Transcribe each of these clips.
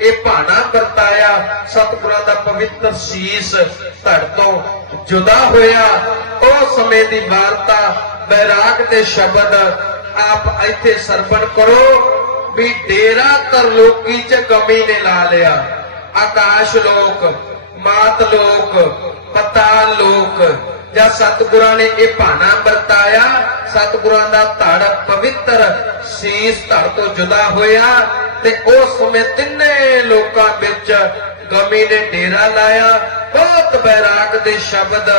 ਇਹ ਭਾਣਾ ਵਰਤਾਇਆ ਸਤਿਗੁਰਾਂ ਦਾ ਪਵਿੱਤਰ ਸੀਸ ਧੜ ਤੋਂ ਜੁਦਾ ਹੋਇਆ। ਉਹ ਸਮੇਂ ਦੀ ਵਾਰਤਾ, ਬੈਰਾਗ ਦੇ ਸ਼ਬਦ ਆਪ ਇੱਥੇ ਸਰਵਣ ਕਰੋ ਵੀ ਡੇਰਾ ਤਰਲੋਕੀ ਚ ਕਮੀ ਨੇ ਲਾ ਲਿਆ। ਆਕਾਸ਼ ਲੋਕ, ਮਾਤ ਲੋਕ, ਪਤਾਲ ਲੋਕ, ਜਾਂ ਸਤਿਗੁਰਾਂ ਨੇ ਇਹ ਭਾਣਾ ਵਰਤਾਇਆ ਸਤਿਗੁਰਾਂ ਦਾ ਧੜ ਪਵਿੱਤਰ ਸੀਸ ਧੜ ਤੋਂ ਜੁਦਾ ਹੋਇਆ। ਤੇ ਉਸ ਸਮੇਂ ਤਿੰਨੇ ਲੋਕਾਂ ਵਿੱਚ ਗਮੀ ਨੇ ਡੇਰਾ ਲਾਇਆ। ਬਹੁਤ ਬੈਰਾਗ ਦੇ ਸ਼ਬਦ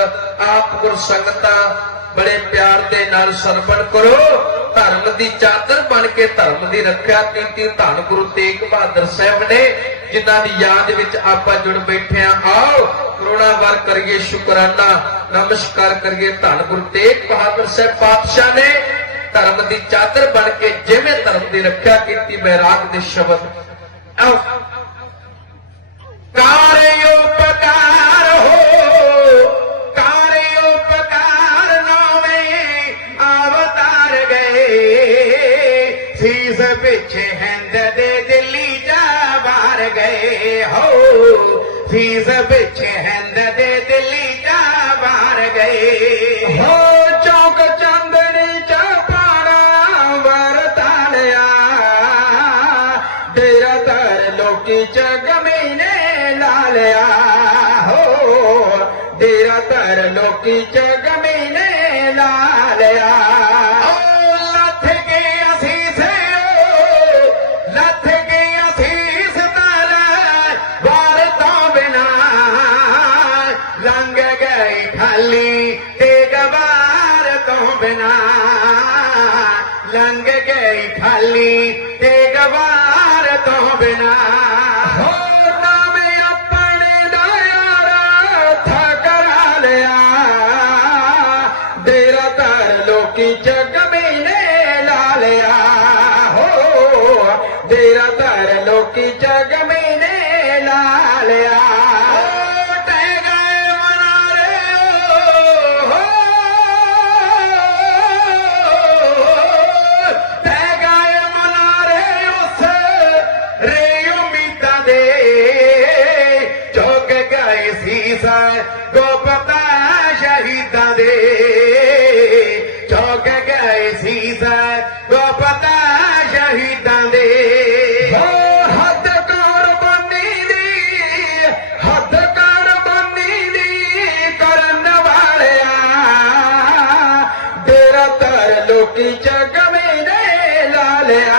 ਆਪ ਗੁਰ ਸੰਗਤਾਂ ਬੜੇ ਪਿਆਰ ਦੇ ਨਾਲ ਸਰਵਣ ਕਰੋ। ਧਰਮ ਦੀ ਚਾਦਰ ਬਣ ਕੇ ਧਰਮ ਦੀ ਰੱਖਿਆ ਕੀਤੀ। ਧੰਨ ਗੁਰੂ ਤੇਗ ਬਹਾਦਰ ਸਾਹਿਬ ਨੇ, ਜਿਨ੍ਹਾਂ ਦੀ ਯਾਦ ਵਿੱਚ ਆਪਾਂ ਜੁੜ ਬੈਠੇ ਆ ਆਓ, ਕਰੋਨਾ ਵਾਰ ਕਰੀਏ ਸ਼ੁਕਰਾਨਾ। ਨਮਸਕਾਰ ਕਰੀਏ। ਧੰਨ ਗੁਰੂ ਤੇਗ ਬਹਾਦਰ ਸਾਹਿਬ ਪਾਤਸ਼ਾਹ ਨੇ। ਧਰਮ ਦੀ ਚਾਦਰ ਬਣ ਕੇ ਜਿਵੇਂ ਧਰਮ ਦੀ ਰੱਖਿਆ ਕੀਤੀ ਬੈਰਾਗ ਦੇ ਸ਼ਬਦ। ਆਓ। ਕਾਰਿਓ ਪਕਾਰ ਹੋ, ਕਾਰਿਓ ਪਕਾਰ ਨਾਵੇਂ ਅਵਤਾਰ ਗਏ। ਸੀਸ ਪਿੱਛੇ ਹੰਦ ਦੇ ਦਿੱਲੀ ਜਾ ਵਾਰ ਗਏ ਹੋ, ਸੀਸ ਪਿੱਛੇ ਹੰਦ ਦੇ ਦਿੱਲੀ ਜਾ ਵਾਰ ਗਏ। ਹੋ। ਲਿਆ ਹੋ ਡੇਰਾ ਧਰ ਲੋਕੀ ਚ ਗਮੀਨੇ ਲਾ ਲਿਆ। ਲੱਥ ਕੇ ਅਸੀਂ ਓ, ਲੱਥ ਕੇ ਅਸੀਂ ਸਤਰ ਵਾਰ ਤੋਂ ਬਿਨਾ ਲੰਘ ਗਈ ਖਾਲੀ ਤੇ ਗਵਾਰ ਤੋਂ ਬਿਨਾ। ਲੰਘ ਗਈ ਖਾਲੀ ਤੇ ਗਵਾਰ ਤੋਂ ਬਿਨਾ। ਧਰ ਲੋਕੀ ਜਗ ਧਰ ਲੋਕੀ ਜਗ ਨੇ ਲਾ ਲਿਆ।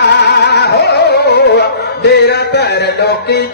ਹੋ ਡੇਰਾ ਧਰ ਲੋਕੀ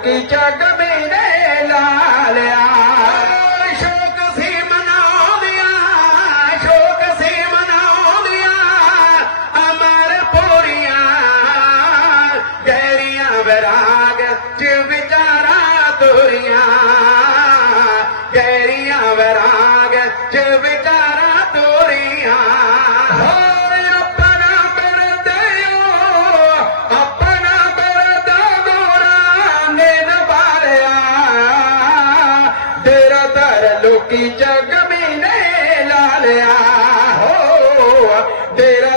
ਲੋਕੀ ਜਗ ਮਹੀਨੇ ਲਾ ਸ਼ੋਕ ਸੀ ਮਨਾਉਂਦਿਆਂ, ਸ਼ੋਕ ਸੀ ਮਨਾਉਂਦਿਆਂ, ਅਮਰ ਪੂਰੀਆਂ ਗਹਿਰੀਆਂ ਵਿਰਾਗ ਚ ਵਿਚਾਰਾਂ ਤੁਰੀਆਂ। ਜਗ ਮਹੀਨੇ ਲਾ ਲਿਆ ਹੋ ਤੇਰਾ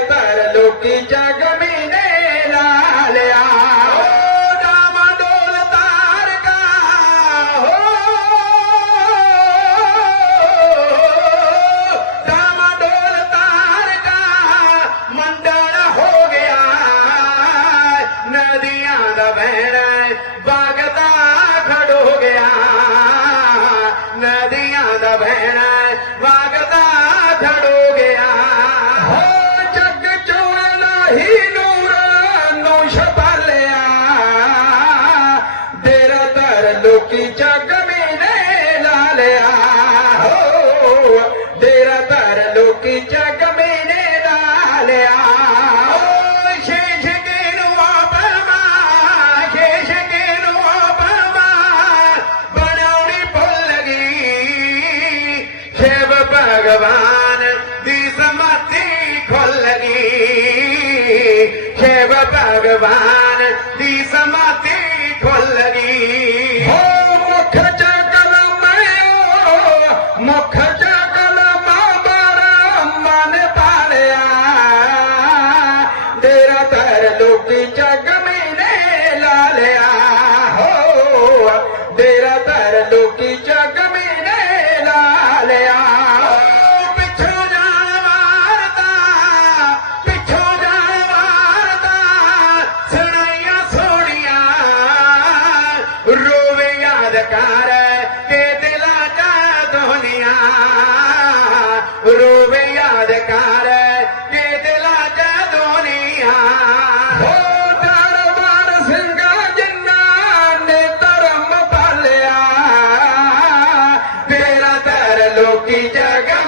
ਨਦੀਆਂ ਦਾ ഭഗവാൻ ദിസമത്തി കൊല്ലനി ശിവ ഭഗവാൻ ദിസമത്തി ਤਰ ਲੋਕੀ